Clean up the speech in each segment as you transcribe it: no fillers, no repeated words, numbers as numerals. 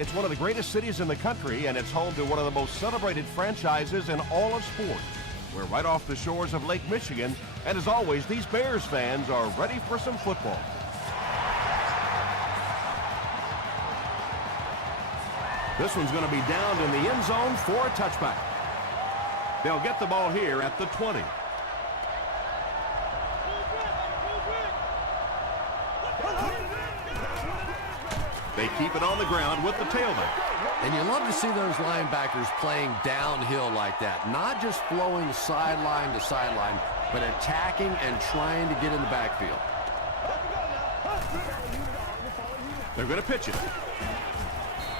It's one of the greatest cities in the country, and it's home to one of the most celebrated franchises in all of sports. We're right off the shores of Lake Michigan, and as always, these Bears fans are ready for some football. This one's going to be down in the end zone for a touchback. They'll get the ball here at the 20. They keep it on the ground with the tailback. And you love to see those linebackers playing downhill like that. Not just flowing sideline to sideline, but attacking and trying to get in the backfield. They're going to pitch it.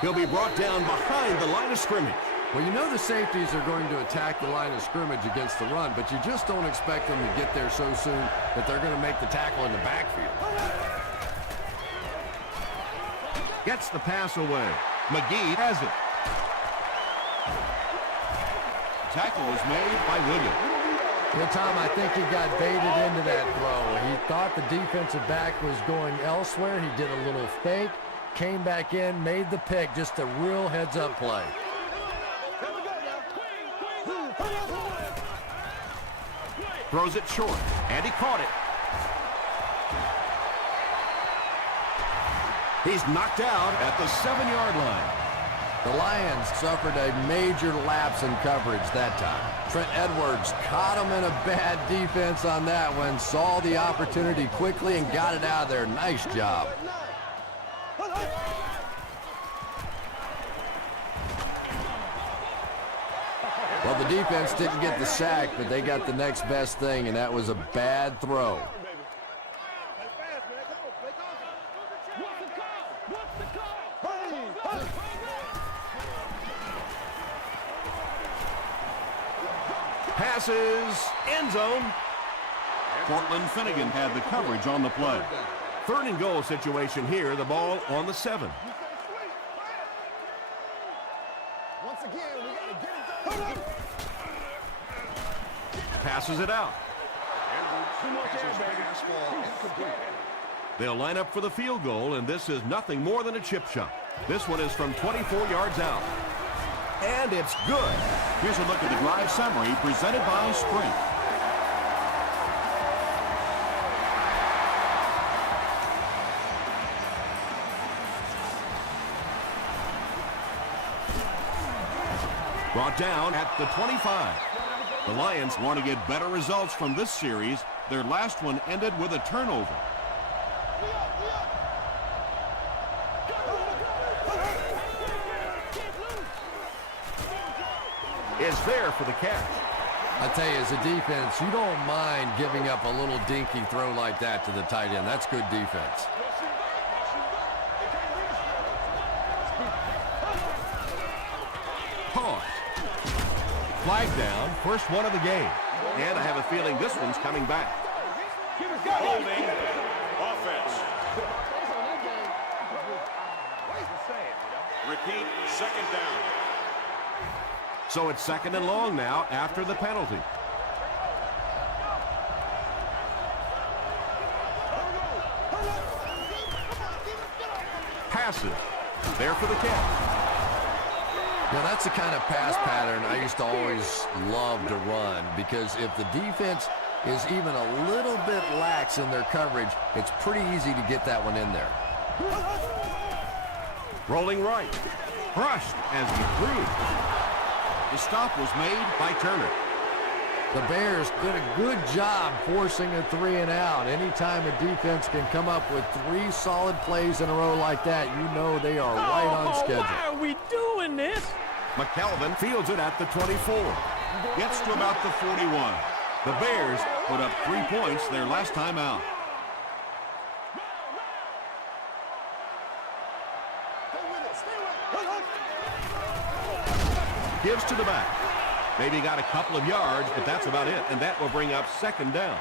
He'll be brought down behind the line of scrimmage. Well, you know the safeties are going to attack the line of scrimmage against the run, but you just don't expect them to get there so soon that they're going to make the tackle in the backfield. Gets the pass away. McGee has it. Tackle is made by Williams. Well, Tom, I think he got baited into that throw. He thought the defensive back was going elsewhere. He did a little fake, came back in, made the pick. Just a real heads-up play. Throws it short, and he caught it. He's knocked out at the 7-yard line. The Lions suffered a major lapse in coverage that time. Trent Edwards caught him in a bad defense on that one, saw the opportunity quickly and got it out of there. Nice job. Well, the defense didn't get the sack, but they got the next best thing, and that was a bad throw. Passes, end zone. Cortland Finnegan had the coverage on the play. 3rd and goal situation here, the ball on the 7. Once again, we got to get it done. Passes it out. They'll line up for the field goal, and this is nothing more than a chip shot. This one is from 24 yards out. And it's good. Here's a look at the drive summary presented by Sprint. Brought down at the 25. The Lions want to get better results from this series. Their last one ended with a turnover. Is there for the catch. I tell you, as a defense, you don't mind giving up a little dinky throw like that to the tight end. That's good defense. Pause. Flag down, first one of the game. And I have a feeling this one's coming back. Holding offense. Repeat, 2nd down. So it's 2nd and long now after the penalty. Passes. There for the catch. Now, that's the kind of pass pattern I used to always love to run, because if the defense is even a little bit lax in their coverage, it's pretty easy to get that one in there. Rolling right. Crushed as he threw. The stop was made by Turner. The Bears did a good job forcing a 3-and-out. Anytime a defense can come up with 3 solid plays in a row like that, you know they are right on schedule. Why are we doing this? McKelvin fields it at the 24. Gets to about the 41. The Bears put up 3 points their last time out. Gives to the back. Maybe got a couple of yards, but that's about it. And that will bring up 2nd down.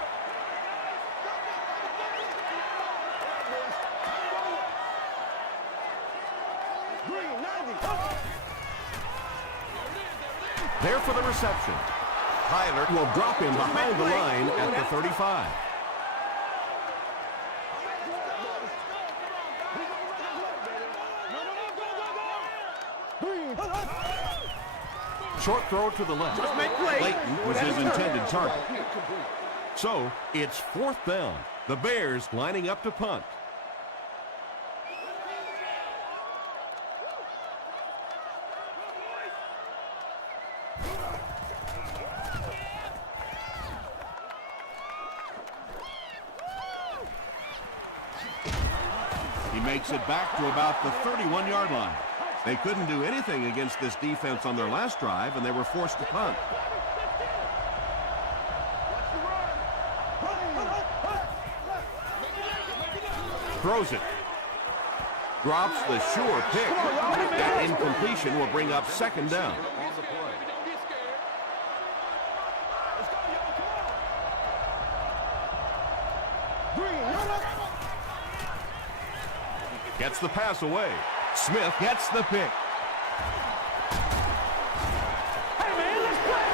There for the reception. Tyler will drop him behind the line at the 35. Short throw to the left. Layton was his intended target. So, it's 4th down. The Bears lining up to punt. He makes it back to about the 31-yard line. They couldn't do anything against this defense on their last drive, and they were forced to punt. Throws it. Drops the sure pick. That incompletion will bring up 2nd down. Gets the pass away. Smith gets the pick.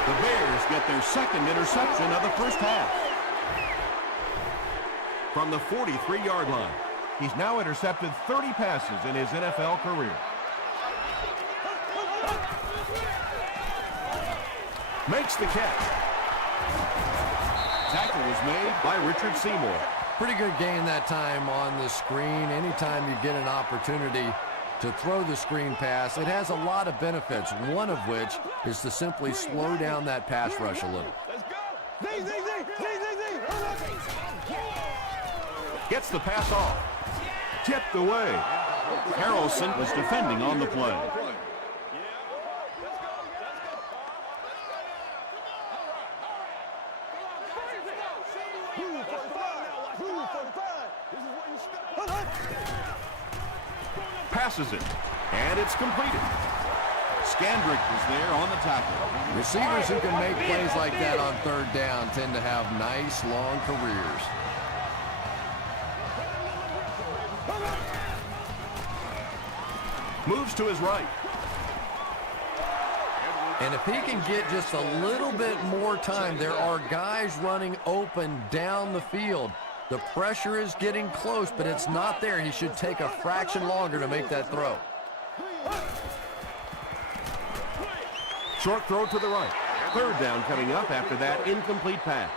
The Bears get their 2nd interception of the first half. From the 43-yard line. He's now intercepted 30 passes in his NFL career. Makes the catch. Tackle was made by Richard Seymour. Pretty good gain that time on the screen. Anytime you get an opportunity to throw the screen pass, it has a lot of benefits, one of which is to simply slow down that pass rush a little. Gets the pass off. Tipped away. Harrelson was defending on the play. Passes it, and it's completed. Scandrick is there on the tackle. Receivers who can make plays like that on 3rd down tend to have nice, long careers. Moves to his right. And if he can get just a little bit more time, there are guys running open down the field. The pressure is getting close, but it's not there. He should take a fraction longer to make that throw. Short throw to the right. 3rd down coming up after that incomplete pass.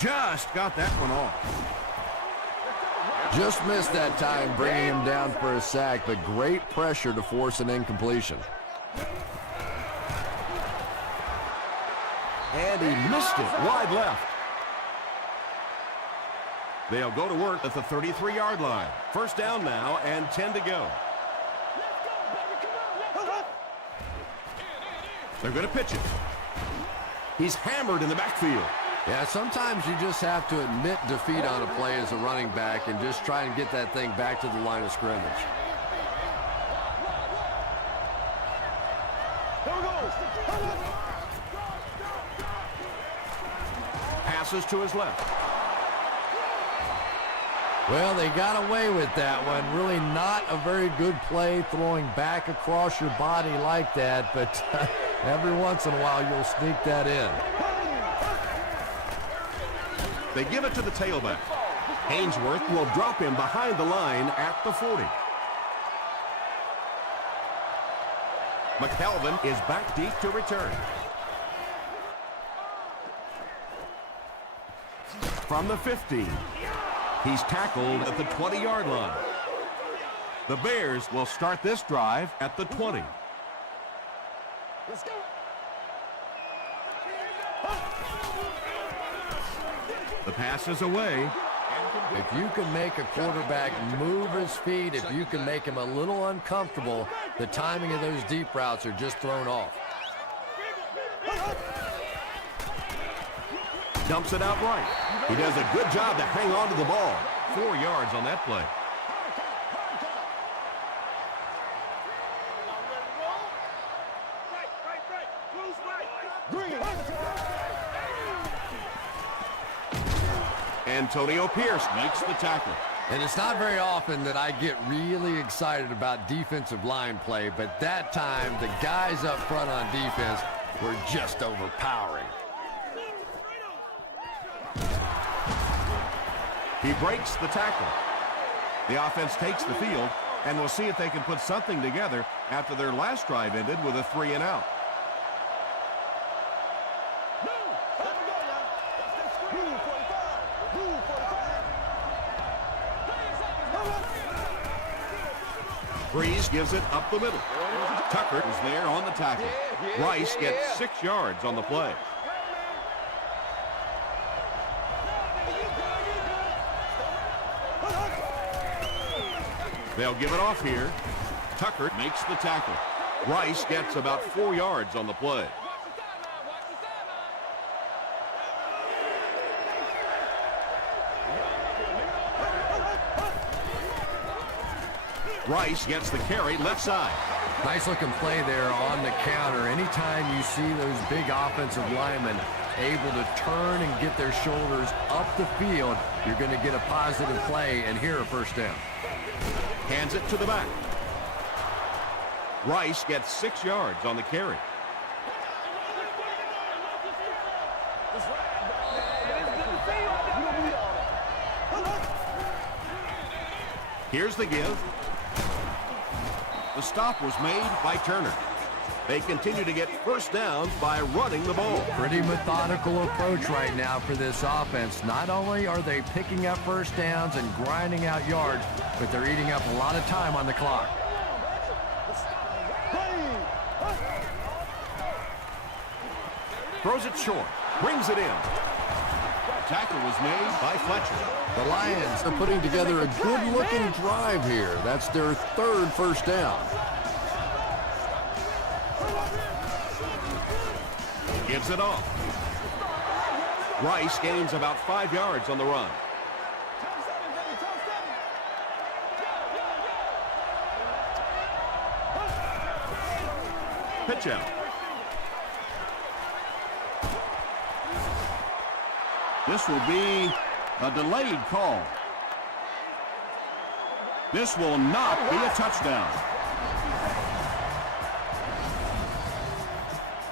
Just got that one off. Just missed that time, bringing him down for a sack, but great pressure to force an incompletion. And he missed it wide left. They'll go to work at the 33-yard line. 1st down now and 10 to go. They're going to pitch it. He's hammered in the backfield. Yeah, sometimes you just have to admit defeat on a play as a running back and just try and get that thing back to the line of scrimmage. Passes to his left. Well, they got away with that one. Really not a very good play throwing back across your body like that, but every once in a while you'll sneak that in. They give it to the tailback. Ainsworth will drop him behind the line at the 40. McKelvin is back deep to return. From the 15. He's tackled at the 20-yard line. The Bears will start this drive at the 20. Let's go. The pass is away. If you can make a quarterback move his feet, if you can make him a little uncomfortable, the timing of those deep routes are just thrown off. Dumps it out right. He does a good job to hang on to the ball. 4 yards on that play. Antonio Pierce makes the tackle. And it's not very often that I get really excited about defensive line play, but that time the guys up front on defense were just overpowering. He breaks the tackle. The offense takes the field, and we'll see if they can put something together after their last drive ended with a 3-and-out. Breeze gives it up the middle. Tucker is there on the tackle. Rice gets 6 yards on the play. They'll give it off here. Tucker makes the tackle. Rice gets about 4 yards on the play. Rice gets the carry left side. Nice looking play there on the counter. Anytime you see those big offensive linemen able to turn and get their shoulders up the field, you're going to get a positive play and here a first down. Hands it to the back. Rice gets 6 yards on the carry. Here's the give. The stop was made by Turner. They continue to get first down by running the ball. Pretty methodical approach right now for this offense. Not only are they picking up first downs and grinding out yards, but they're eating up a lot of time on the clock. Throws it short. Brings it in. Tackle was made by Fletcher. The Lions are putting together a good-looking drive here. That's their 3rd first down. Gives it off. Rice gains about 5 yards on the run. Pitch out. This will be a delayed call. This will not be a touchdown.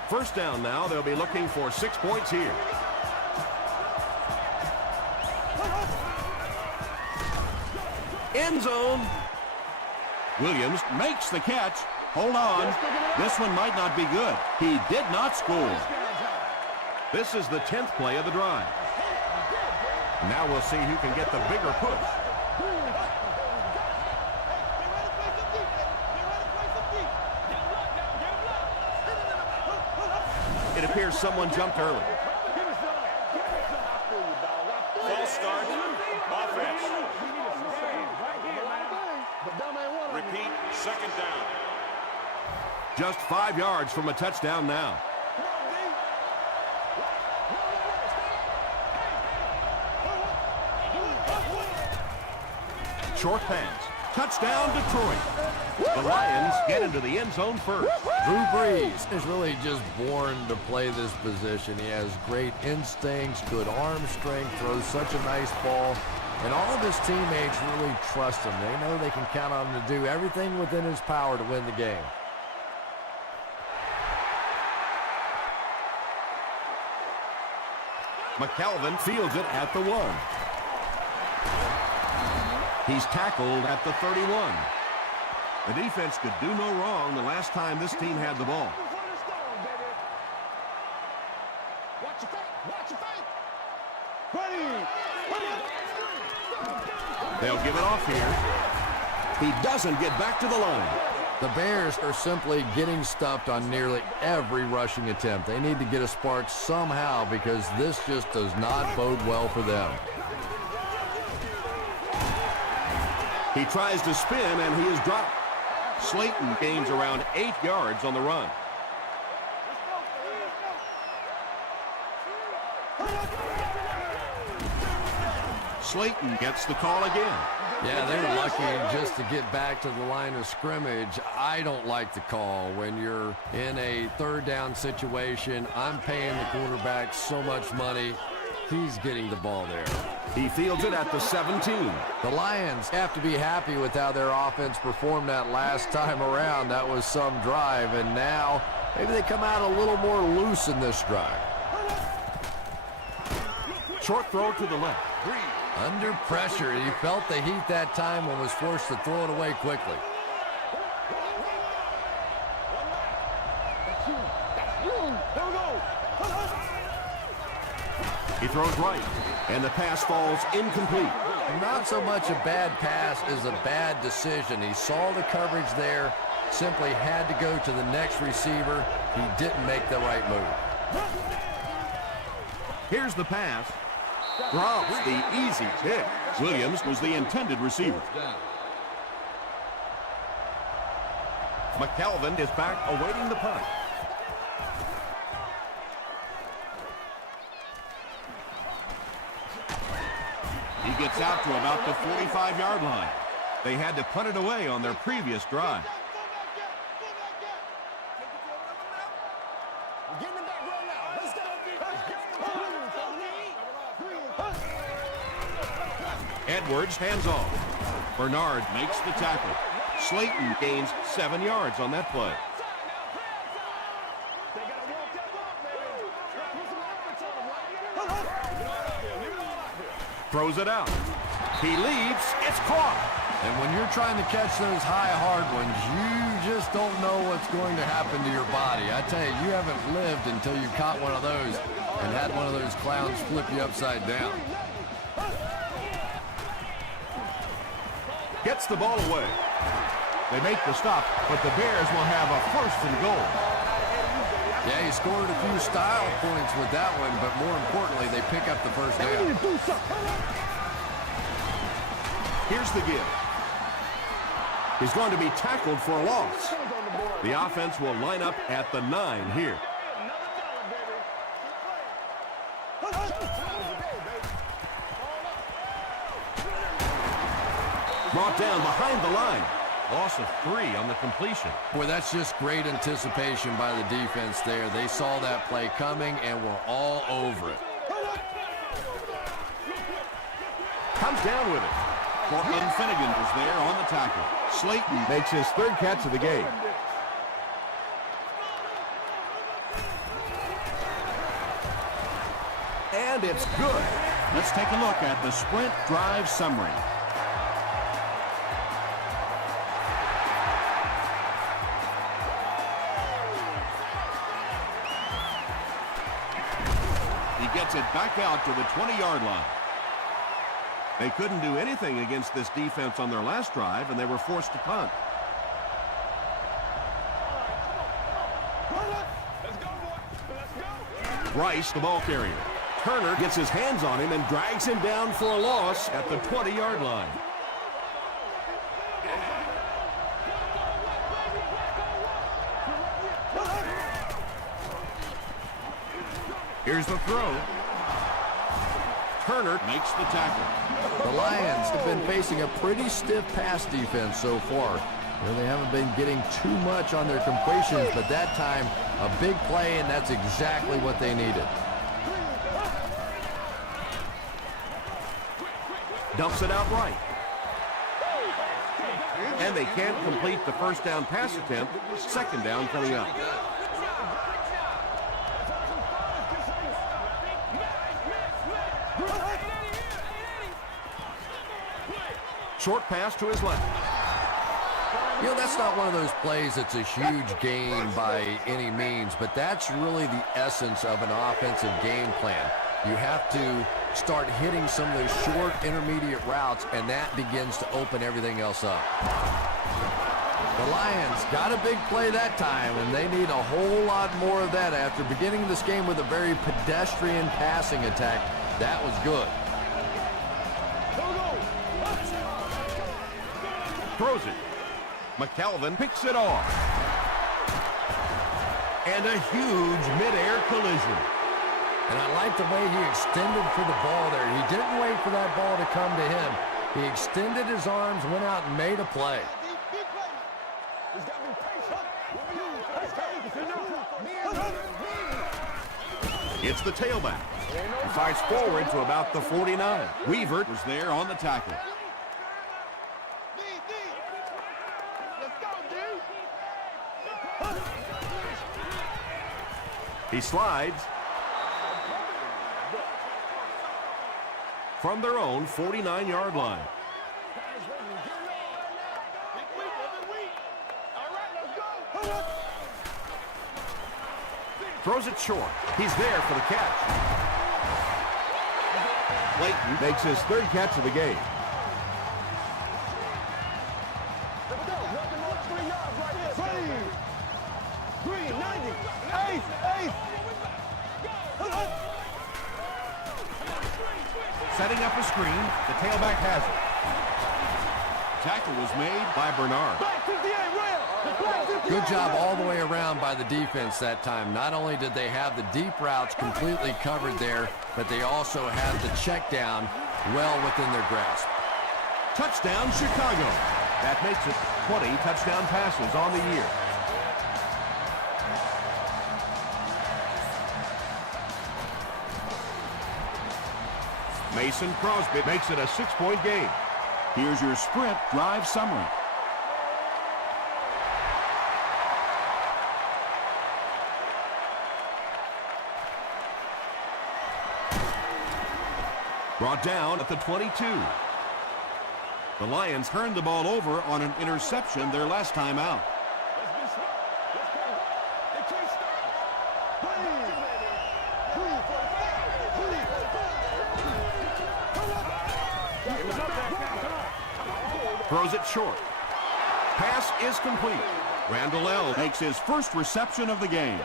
First down now. They'll be looking for 6 points here. End zone. Williams makes the catch. Hold on. This one might not be good. He did not score. This is the 10th play of the drive. Now we'll see who can get the bigger push. It appears someone jumped early. False start. Offense. Repeat. Second down. Just 5 yards from a touchdown now. Short pass. Touchdown, Detroit. The Lions get into the end zone first. Drew Brees is really just born to play this position. He has great instincts, good arm strength, throws such a nice ball. And all of his teammates really trust him. They know they can count on him to do everything within his power to win the game. McKelvin fields it at the 1. He's tackled at the 31. The defense could do no wrong the last time this team had the ball. They'll give it off here. He doesn't get back to the line. The Bears are simply getting stuffed on nearly every rushing attempt. They need to get a spark somehow because this just does not bode well for them. He tries to spin, and he is dropped. Slayton gains around 8 yards on the run. Slayton gets the call again. Yeah, they're lucky just to get back to the line of scrimmage. I don't like the call when you're in a 3rd down situation. I'm paying the quarterback so much money. He's getting the ball there. He fields it at the 17. The Lions have to be happy with how their offense performed that last time around. That was some drive, and now maybe they come out a little more loose in this drive. Short throw to the left. Breeze. Under pressure. He felt the heat that time and was forced to throw it away quickly. He throws right, and the pass falls incomplete. Not so much a bad pass as a bad decision. He saw the coverage there, simply had to go to the next receiver. He didn't make the right move. Here's the pass. Drops the easy pick. Williams was the intended receiver. McKelvin is back awaiting the punt. He gets out to about the 45-yard line. They had to punt it away on their previous drive. Edwards hands off. Bernard makes the tackle. Slayton gains 7 yards on that play. Throws it out. He leaps. It's caught. And when you're trying to catch those high, hard ones, you just don't know what's going to happen to your body. I tell you, you haven't lived until you caught one of those and had one of those clowns flip you upside down. Gets the ball away. They make the stop, but the Bears will have a 1st and goal. Yeah, he scored a few style points with that one, but more importantly, they pick up the first down. Here's the give. He's going to be tackled for a loss. The offense will line up at the 9 here. Brought down behind the line. Loss of 3 on the completion. Boy, that's just great anticipation by the defense there. They saw that play coming and were all over it. Comes down with it. Cortland Finnegan was there on the tackle. Slayton makes his 3rd catch of the game. And it's good. Let's take a look at the sprint drive summary. Gets it back out to the 20-yard line. They couldn't do anything against this defense on their last drive, and they were forced to punt. Rice, the ball carrier. Turner gets his hands on him and drags him down for a loss at the 20-yard line. Here's the throw. Turner makes the tackle. The Lions have been facing a pretty stiff pass defense so far. They haven't been getting too much on their completions, but that time, a big play, and that's exactly what they needed. Dumps it out right. And they can't complete the first down pass attempt. 2nd down coming up. Short pass to his left. You know, that's not one of those plays that's a huge gain by any means, but that's really the essence of an offensive game plan. You have to start hitting some of those short intermediate routes, and that begins to open everything else up. The Lions got a big play that time, and they need a whole lot more of that after beginning this game with a very pedestrian passing attack. That was good. Throws it. McKelvin picks it off. And a huge mid-air collision. And I like the way he extended for the ball there. He didn't wait for that ball to come to him. He extended his arms, went out and made a play. It's the tailback. He fights forward to about the 49. Weaver was there on the tackle. He slides. from their own 49-yard line. Throws it short. He's there for the catch. Layton makes his third catch of the game. Green, 90. Ace. Setting up a screen. The tailback has it. Tackle was made by Bernard. Black 58, rail. Good job all the way around by the defense that time. Not only did they have the deep routes completely covered there, but they also had the check down well within their grasp. Touchdown, Chicago. That makes it 20 touchdown passes on the year. Mason Crosby makes it a 6-point game. Here's your Sprint drive summary. Brought down at the 22. The Lions turned the ball over on an interception their last time out. Throws it short. Pass is complete. Randall L. makes his first reception of the game.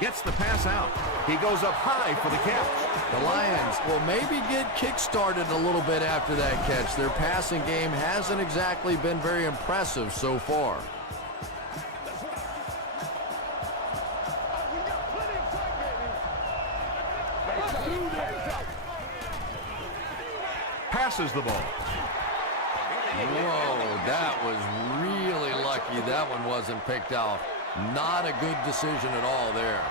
Gets the pass out. He goes up high for the catch. The Lions will maybe get kick-started a little bit after that catch. Their passing game hasn't exactly been very impressive so far. Passes the ball. Whoa, that was really lucky that one wasn't picked off. Not a good decision at all there.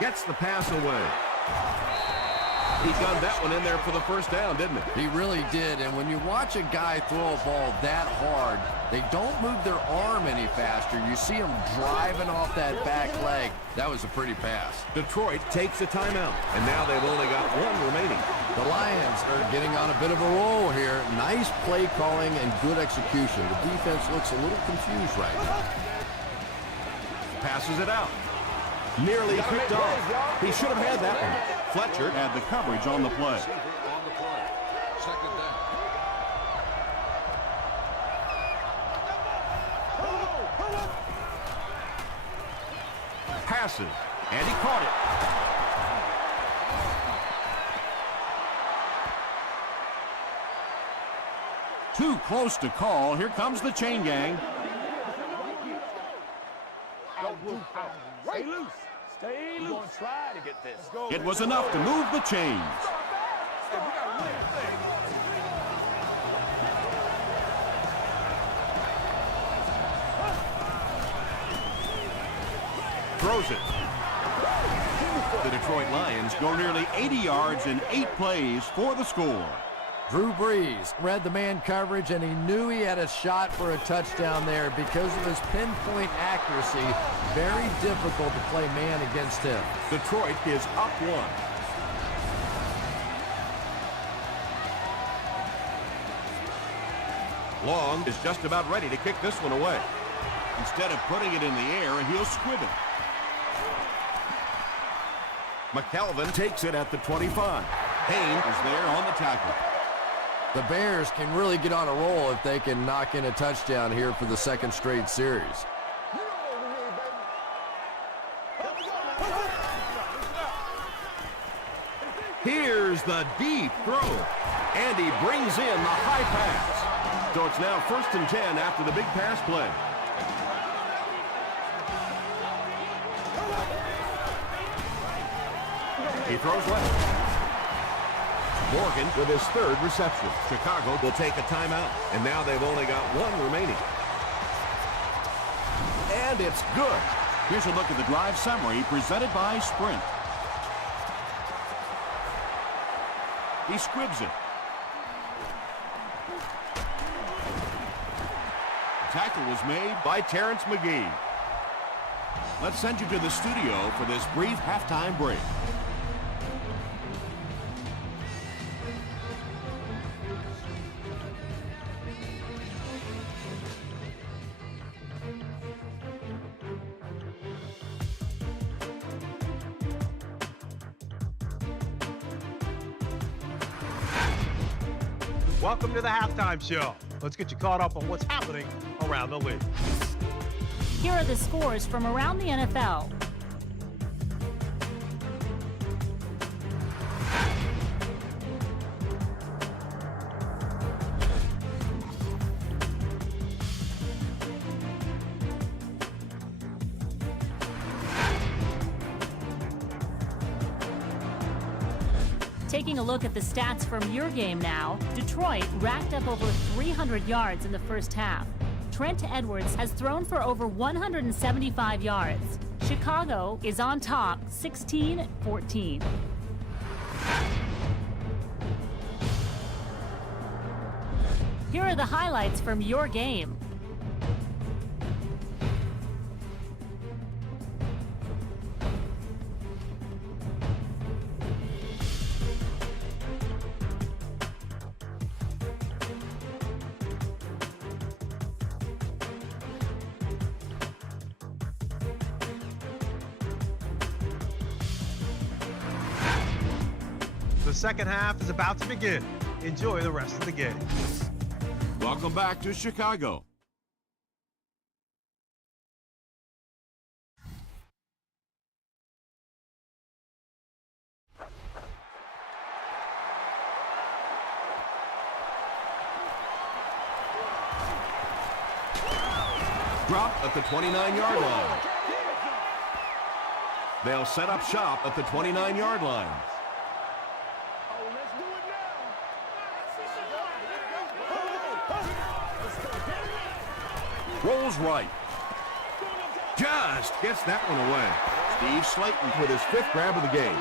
Gets the pass away. He got that one in there for the first down, didn't he? He really did, and when you watch a guy throw a ball that hard, they don't move their arm any faster. You see him driving off that back leg. That was a pretty pass. Detroit takes a timeout, and now they've only got one remaining. The Lions are getting on a bit of a roll here. Nice play calling and good execution. The defense looks a little confused right now. Passes it out. Nearly picked off. He should have had that one. Fletcher had the coverage on the play. Second down. Passes, and he caught it. Too close to call. Here comes the chain gang. Stay loose. Stay loose. We're going to try to get this. It was enough to move the chains. Throws it. The Detroit Lions go nearly 80 yards in 8 plays for the score. Drew Brees read the man coverage, and he knew he had a shot for a touchdown there because of his pinpoint accuracy. Very difficult to play man against him. Detroit is up 1. Long is just about ready to kick this one away. Instead of putting it in the air, he'll squib it. McKelvin takes it at the 25. Payne is there on the tackle. The Bears can really get on a roll if they can knock in a touchdown here for the second straight series. Here's the deep throw. And he brings in the high pass. So it's now 1st and 10 after the big pass play. He throws left. Morgan with his 3rd reception. Chicago will take a timeout, and now they've only got 1 remaining. And it's good. Here's a look at the drive summary presented by Sprint. He squibs it. The tackle was made by Terrence McGee. Let's send you to the studio for this brief halftime break. Welcome to the halftime show. Let's get you caught up on what's happening around the league. Here are the scores from around the NFL. Taking a look at the stats from your game now, Detroit racked up over 300 yards in the first half. Trent Edwards has thrown for over 175 yards. Chicago is on top, 16-14. Here are the highlights from your game. The second half is about to begin. Enjoy the rest of the game. Welcome back to Chicago. Drop at the 29-yard line. They'll set up shop at the 29-yard line. Rolls right. Just gets that one away. Steve Slayton with his 5th grab of the game.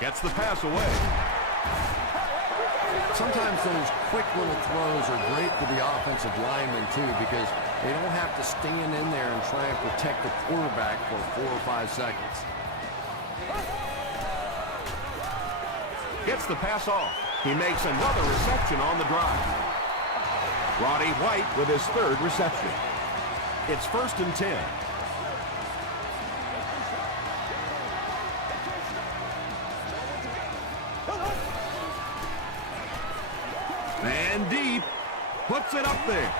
Gets the pass away. Sometimes those quick little throws are great for the offensive linemen, too, because they don't have to stand in there and try and protect the quarterback for 4 or 5 seconds. Gets the pass off. He makes another reception on the drive. Roddy White with his 3rd reception. It's 1st and 10. And deep. Puts it up there.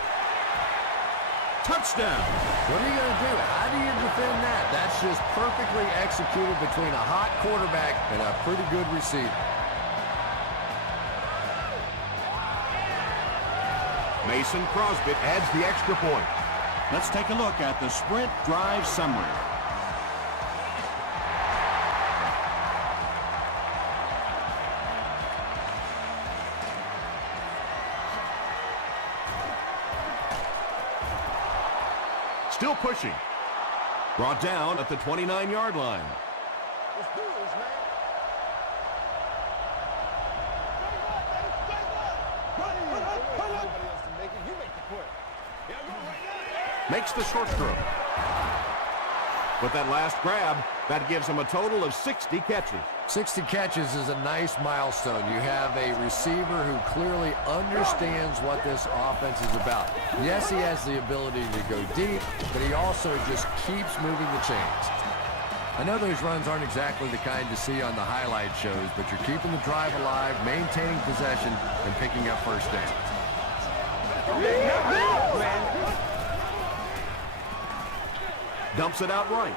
Touchdown. What are you going to do? How do you defend that? That's just perfectly executed between a hot quarterback and a pretty good receiver. Mason Crosby adds the extra point. Let's take a look at the sprint drive summary. Still pushing. Brought down at the 29-yard line. Let's do this, man. Nobody else to make it. You make the play. Makes the short throw. With that last grab, that gives him a total of 60 catches. 60 catches is a nice milestone. You have a receiver who clearly understands what this offense is about. Yes, he has the ability to go deep, but he also just keeps moving the chains. I know those runs aren't exactly the kind to see on the highlight shows, but you're keeping the drive alive, maintaining possession, and picking up first downs. Dumps it out right.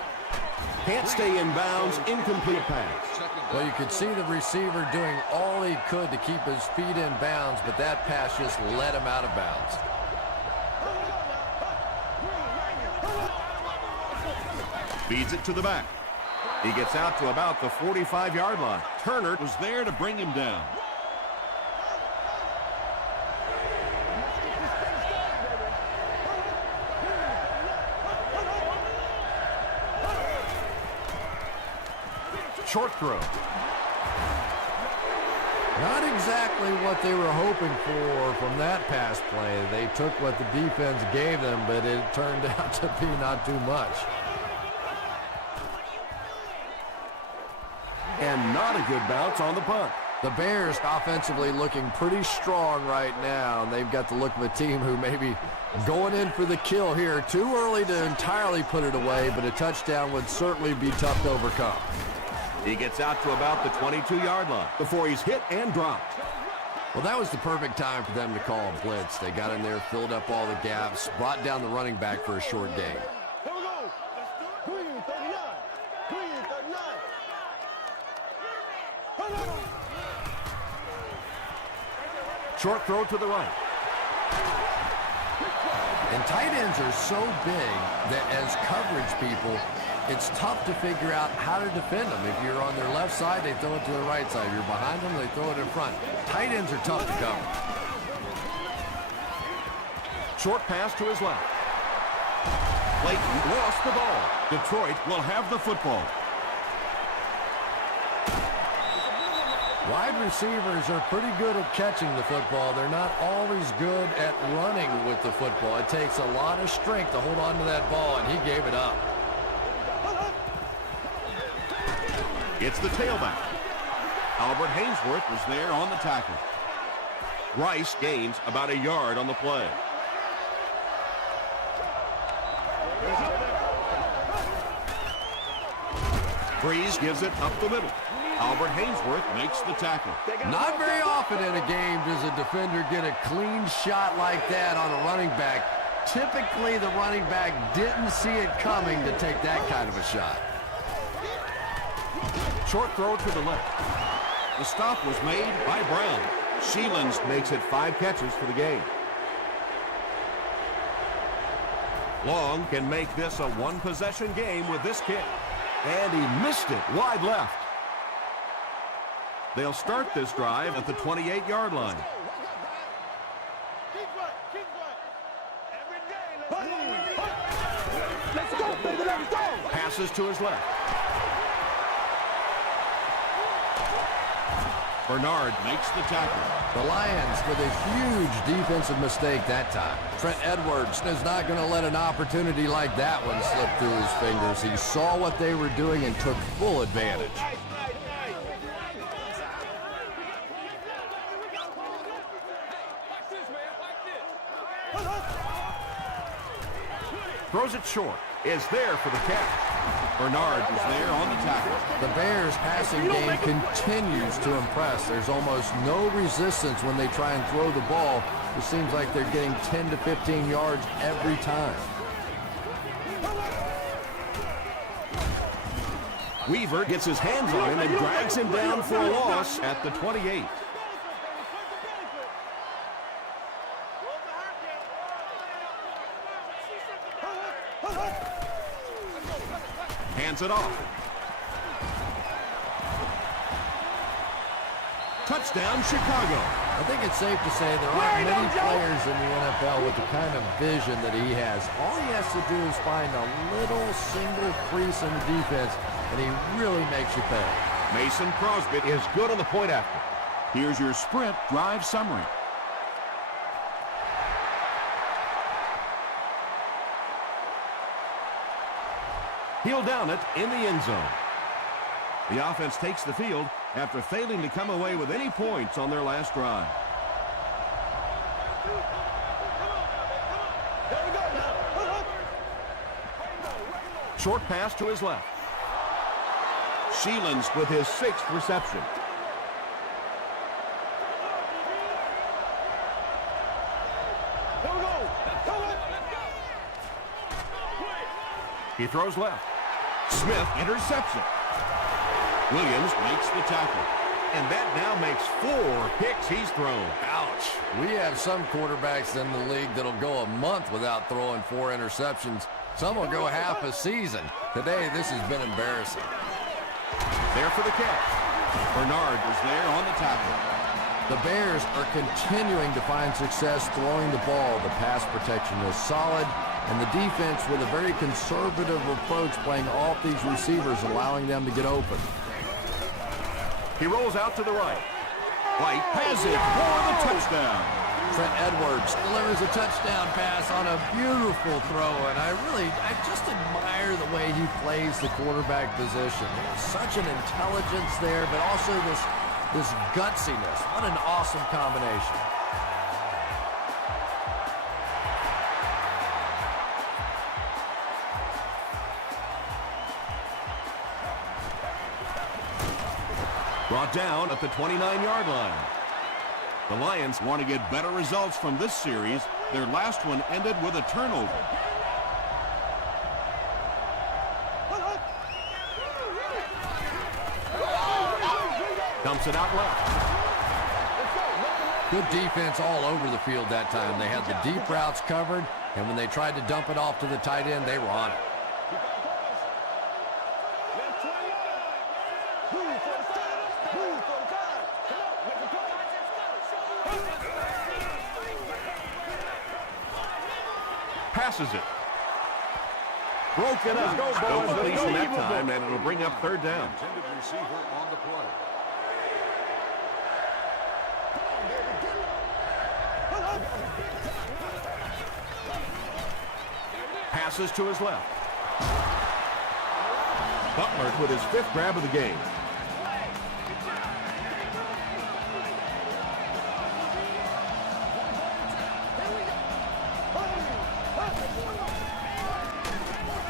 Can't stay in bounds. Incomplete pass. Well, you could see the receiver doing all he could to keep his feet in bounds, but that pass just let him out of bounds. Feeds it to the back. He gets out to about the 45-yard line. Turner was there to bring him down. short throw. Not exactly what they were hoping for from that pass play. They took what the defense gave them, but it turned out to be not too much. And not a good bounce on the punt. The Bears offensively looking pretty strong right now, and they've got the look of a team who may be going in for the kill here. Too early to entirely put it away, but a touchdown would certainly be tough to overcome. He gets out to about the 22-yard line before he's hit and dropped. Well, that was the perfect time for them to call a blitz. They got in there, filled up all the gaps, brought down the running back for a short gain. Here we go. Green 39. Green 39. Short throw to the right. And tight ends are so big that as coverage people, it's tough to figure out how to defend them. If you're on their left side, they throw it to the right side. If you're behind them, they throw it in front. Tight ends are tough to cover. Short pass to his left. Clayton lost the ball. Detroit will have the football. Wide receivers are pretty good at catching the football. They're not always good at running with the football. It takes a lot of strength to hold on to that ball, and he gave it up. It's the tailback. Albert Hainsworth was there on the tackle. Rice gains about a yard on the play. Breeze gives it up the middle. Albert Hainsworth makes the tackle. Not very often in a game does a defender get a clean shot like that on a running back. Typically, the running back didn't see it coming to take that kind of a shot. Short throw to the left. The stop was made by Brown. Sheelands makes it 5 catches for the game. Long can make this a one-possession game with this kick. And he missed it wide left. They'll start this drive at the 28-yard line. Passes to his left. Bernard makes the tackle. The Lions with a huge defensive mistake that time. Trent Edwards is not going to let an opportunity like that one slip through his fingers. He saw what they were doing and took full advantage. Throws it short. Is there for the catch. Bernard is there on the tackle. The Bears' passing game continues to impress. There's almost no resistance when they try and throw the ball. It seems like they're getting 10 to 15 yards every time. Weaver gets his hands on him and drags him down for a loss at the 28. Hands it off. Touchdown, Chicago. I think it's safe to say there aren't many players in the NFL with the kind of vision that he has. All he has to do is find a little single crease in the defense, and he really makes you pay. Mason Crosby is good on the point after. Here's your sprint drive summary. He'll down it in the end zone. The offense takes the field after failing to come away with any points on their last drive. Short pass to his left. Sheelands with his 6th reception. He throws left. Smith intercepts it. Williams makes the tackle. And that now makes 4 picks he's thrown. Ouch. We have some quarterbacks in the league that'll go a month without throwing 4 interceptions. Some will go half a season. Today, this has been embarrassing. There for the catch. Bernard was there on the tackle. The Bears are continuing to find success throwing the ball. The pass protection is solid, and the defense with a very conservative approach playing off these receivers, allowing them to get open. He rolls out to the right. White has it for the touchdown. Trent Edwards delivers a touchdown pass on a beautiful throw, and I just admire the way he plays the quarterback position. There's such an intelligence there, but also this gutsiness. What an awesome combination. Brought down at the 29-yard line. The Lions want to get better results from this series. Their last one ended with a turnover. Dumps it out left. Good defense all over the field that time. They had the deep routes covered, and when they tried to dump it off to the tight end, they were on it. Passes it. Broken up. No completion that time, and it'll bring up third down. Intended receiver on the play. Passes to his left. Butler with his 5th grab of the game.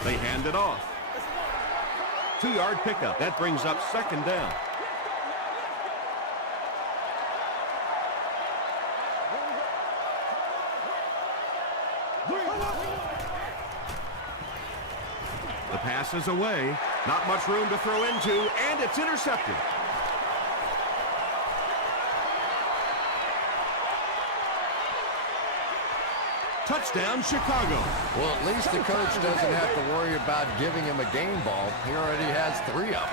They hand it off. 2-yard pickup. That brings up second down. The pass is away. Not much room to throw into, and it's intercepted. Touchdown, Chicago. Well, at least the coach doesn't have to worry about giving him a game ball. He already has 3 of them.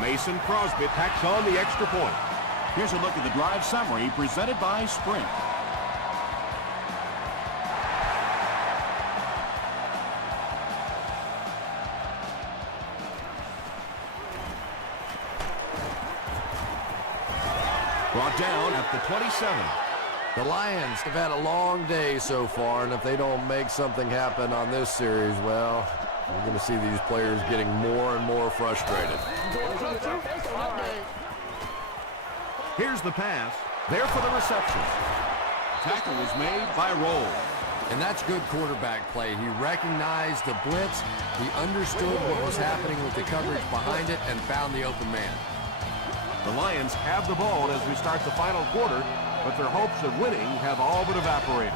Mason Crosby tacks on the extra point. Here's a look at the drive summary presented by Sprint. Brought down at the 27. The Lions have had a long day so far, and if they don't make something happen on this series, well, we're going to see these players getting more and more frustrated. Here's the pass. There for the reception. Tackle was made by Roll. And that's good quarterback play. He recognized the blitz, he understood what was happening with the coverage behind it, and found the open man. The Lions have the ball as we start the final quarter, but their hopes of winning have all but evaporated.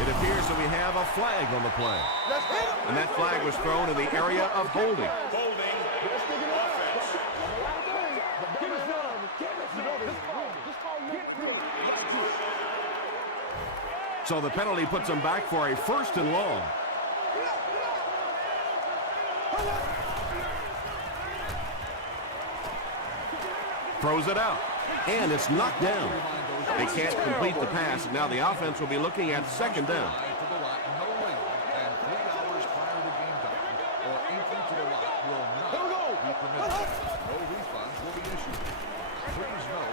It appears that we have a flag on the play. And that flag was thrown in the area of holding. So the penalty puts them back for a 1st and long. Throws it out, and it's knocked down. They can't complete the pass, and now the offense will be looking at second down.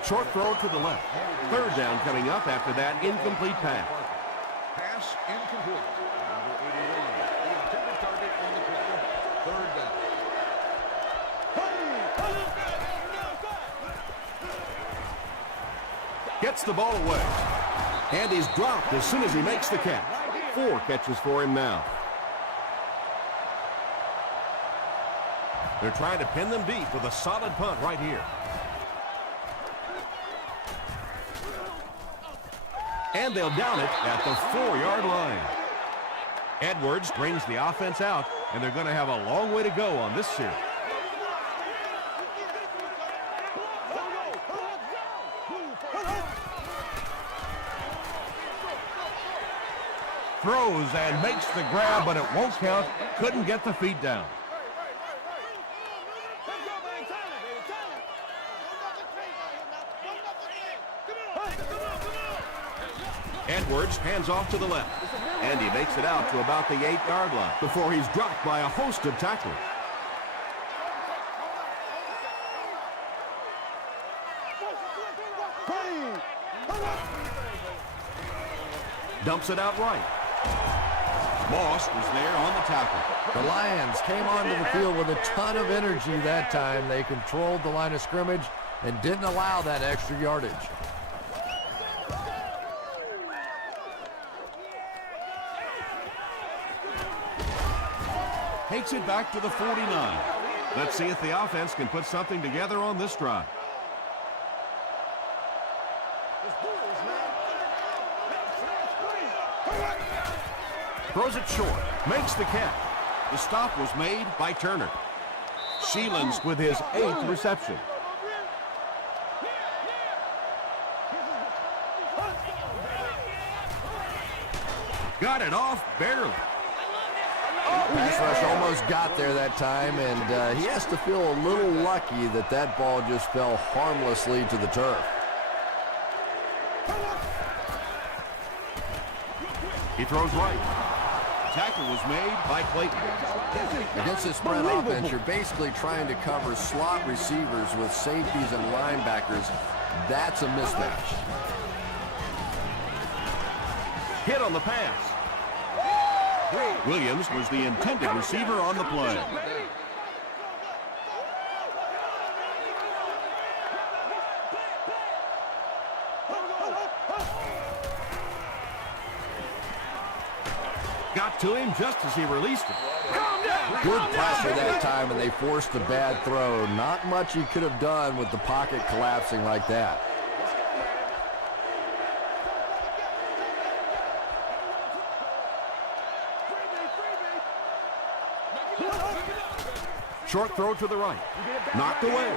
Short throw to the left. 3rd down coming up after that incomplete pass. Pass incomplete. Number 81. The intended target on the play. 3rd down. Gets the ball away. And he's dropped as soon as he makes the catch. 4 catches for him now. They're trying to pin them deep with a solid punt right here. And they'll down it at the 4-yard line. Edwards brings the offense out, and they're going to have a long way to go on this series. Throws and makes the grab, but it won't count. Couldn't get the feet down. Edwards hands off to the left. And he makes it out to about the 8-yard line before he's dropped by a host of tacklers. Dumps it out right. Moss was there on the tackle. The Lions came onto the field with a ton of energy that time. They controlled the line of scrimmage and didn't allow that extra yardage. Takes it back to the 49. Let's see if the offense can put something together on this drive. Throws it short. Makes the catch. The stop was made by Turner. Sheelan's with his 8th reception. Got it off barely. Pass rush almost got there that time, and he has to feel a little lucky that that ball just fell harmlessly to the turf. He throws right. Tackle was made by Clayton. Against this spread offense, you're basically trying to cover slot receivers with safeties and linebackers. That's a mismatch. Hit on the pass. Williams was the intended receiver on the play. Got to him just as he released it. Good pressure that time, and they forced a bad throw. Not much he could have done with the pocket collapsing like that. Short throw to the right. Knocked away.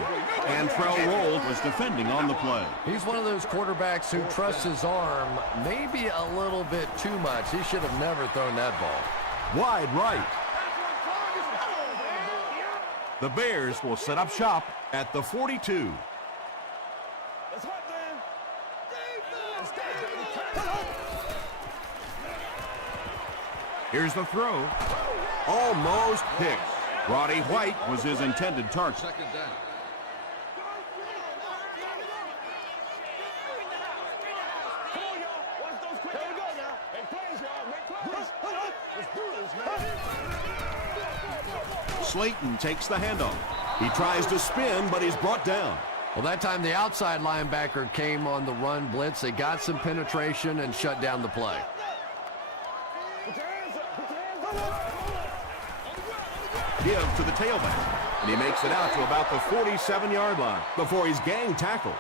Antrell Roll was defending on the play. He's one of those quarterbacks who trusts his arm maybe a little bit too much. He should have never thrown that ball. Wide right. The Bears will set up shop at the 42. Here's the throw. Almost picked. Roddy White was his intended target. Second down. Slayton takes the handoff. He tries to spin, but he's brought down. Well, that time the outside linebacker came on the run blitz. They got some penetration and shut down the play. Give to the tailback, and he makes it out to about the 47-yard line before he's gang tackled.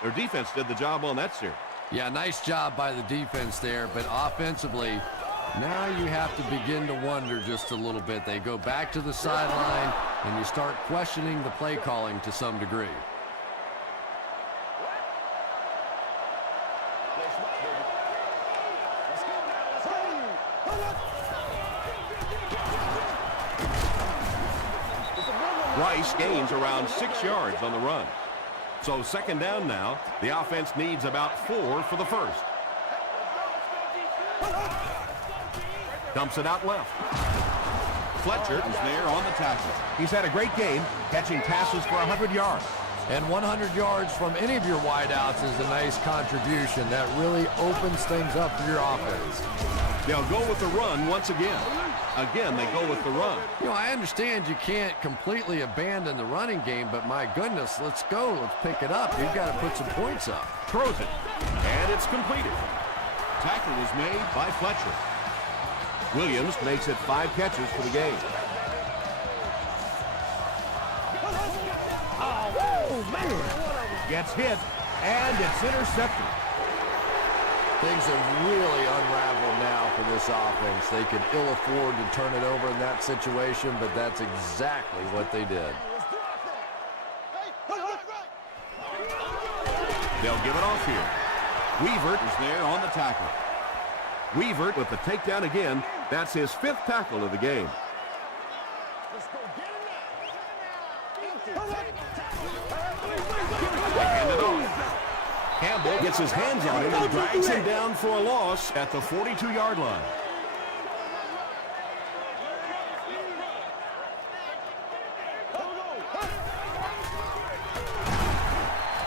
Their defense did the job on that series. Yeah, nice job by the defense there, but offensively, now you have to begin to wonder just a little bit. They go back to the sideline, and you start questioning the play calling to some degree. Rice gains around 6 yards on the run. So second down now. The offense needs about 4 for the first. Dumps it out left. Fletcher is there on the tackle. He's had a great game, catching passes for 100 yards. And 100 yards from any of your wideouts is a nice contribution. That really opens things up for your offense. They'll go with the run once again. Again, they go with the run. You know, I understand you can't completely abandon the running game, but my goodness, let's go. Let's pick it up. You've got to put some points up. Throws it, and it's completed. Tackle was made by Fletcher. Williams makes it 5 catches for the game. Oh, man. Gets hit, and it's intercepted. Things have really unraveled now for this offense. They could ill afford to turn it over in that situation, but that's exactly what they did. They'll give it off here. Weavert is there on the tackle. Weavert with the takedown again. That's his 5th tackle of the game. Hand it off. Campbell gets his hands on him and drags him down for a loss at the 42-yard line.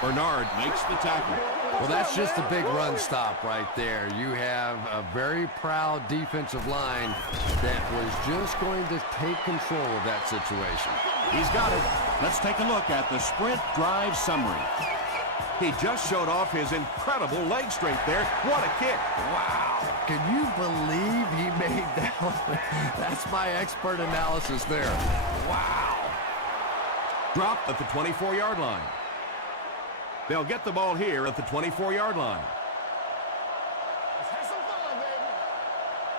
Bernard makes the tackle. Well, that's just a big run stop right there. You have a very proud defensive line that was just going to take control of that situation. He's got it. Let's take a look at the sprint drive summary. He just showed off his incredible leg strength there. What a kick. Wow. Can you believe he made that one? That's my expert analysis there. Wow. Dropped at the 24-yard line. They'll get the ball here at the 24-yard line. Let's have some fun, baby.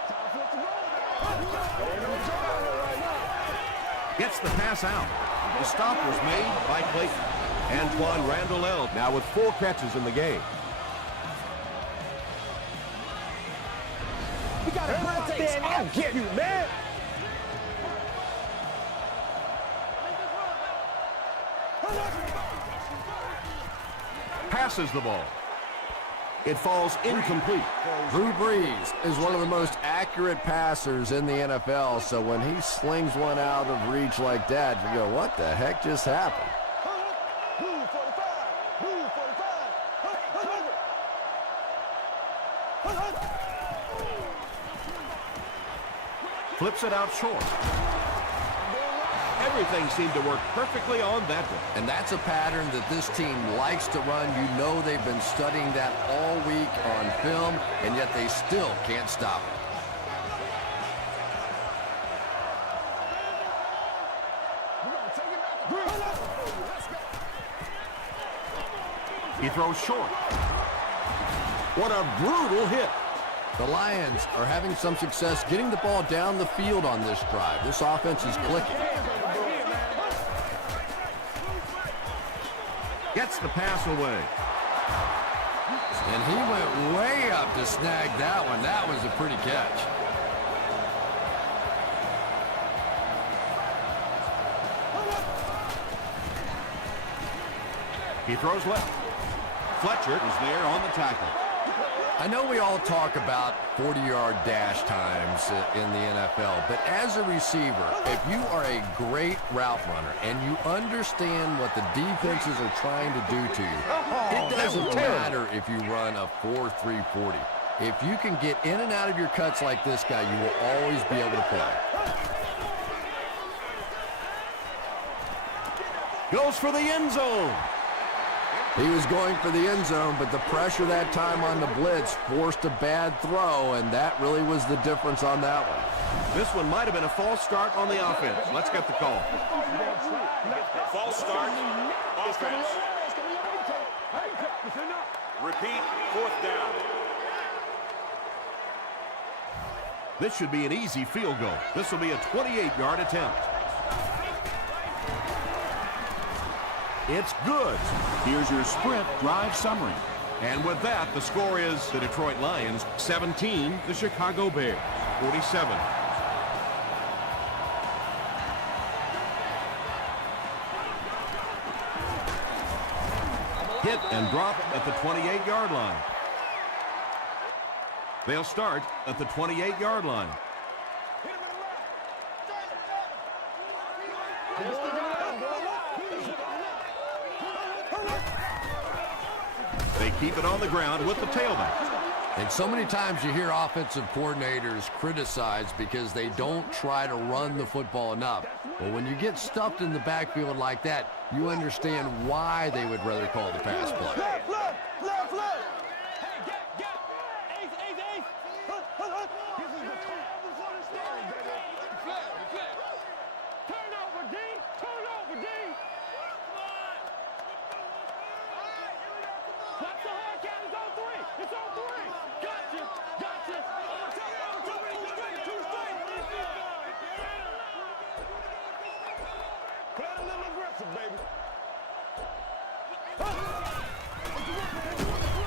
Time for it to roll now. Gets the pass out. The stop was made by Clayton. Antoine Randall now with 4 catches in the game. We got a birthday. I'll get you, man. Passes the ball. It falls incomplete. Drew Brees is one of the most accurate passers in the NFL, so when he slings one out of reach like that, you go, what the heck just happened? Move 45. Move 45. Flips it out short. Everything seemed to work perfectly on that one. And that's a pattern that this team likes to run. You know they've been studying that all week on film, and yet they still can't stop it. He throws short. What a brutal hit. The Lions are having some success getting the ball down the field on this drive. This offense is clicking. Gets the pass away. And he went way up to snag that one. That was a pretty catch. He throws left. Fletcher is there on the tackle. I know we all talk about 40-yard dash times in the NFL, but as a receiver, if you are a great route runner and you understand what the defenses are trying to do to you, it doesn't matter if you run a 4.3 40. If you can get in and out of your cuts like this guy, you will always be able to play. Goes for the end zone. He was going for the end zone, but the pressure that time on the blitz forced a bad throw, and that really was the difference on that one. This one might have been a false start on the offense. Let's get the call. False start, offense. Repeat, 4th down. This should be an easy field goal. This will be a 28-yard attempt. It's good. Here's your sprint drive summary. And with that, the score is the Detroit Lions 17, the Chicago Bears 47. Hit and drop at the 28-yard line. They'll start at the 28-yard line. They keep it on the ground with the tailback. And so many times you hear offensive coordinators criticized because they don't try to run the football enough. But when you get stuffed in the backfield like that, you understand why they would rather call the pass play. Left, left, left, left.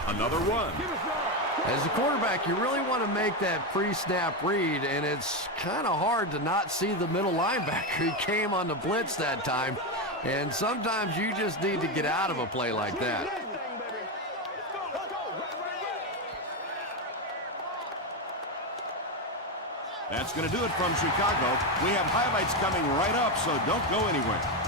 Another run. As a quarterback, you really want to make that pre-snap read, and it's kind of hard to not see the middle linebacker. He came on the blitz that time, and sometimes you just need to get out of a play like that. That's going to do it from Chicago. We have highlights coming right up, so don't go anywhere.